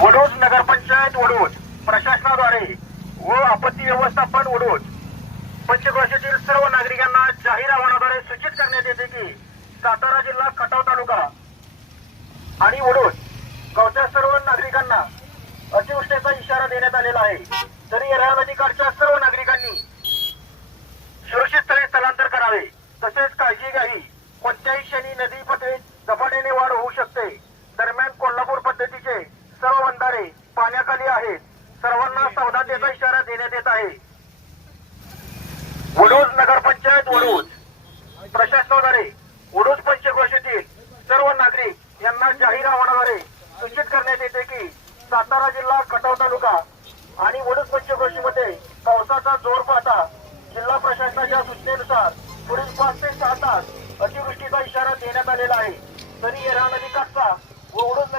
वडोज नगरपंचायत वडोज प्रशासनाद्वारे व आपत्ती व्यवस्थापन वडोज पंचक्रोशीतील सर्व नागरिकांना जाहीर आव्हानाद्वारे सूचित करण्यात येते की सातारा जिल्हा खटाव तालुका आणि वडोज गावच्या सर्व नागरिकांना अतिवृष्टीचा इशारा देण्यात आलेला आहे. तरी येरळा अधिकारच्या सर्व नागरिक त्याचा इशारा देण्यात येत आहे. वडूज नगरपंचायत वडूज प्रशासनाद्वारे वडूज पंचक्रोशीतील सर्व नागरिक यांना जाहीर आव्हानाद्वारे सूचित करण्यात येते की सातारा जिल्हा खटाव तालुका आणि वडूज पंचक्रोशीमध्ये पावसाचा जोर पाहता जिल्हा प्रशासनाच्या सूचनेनुसार पुढील पाच ते सहा तास अतिवृष्टीचा इशारा देण्यात आलेला आहे. तरी येरा नदी काठचा व वडूज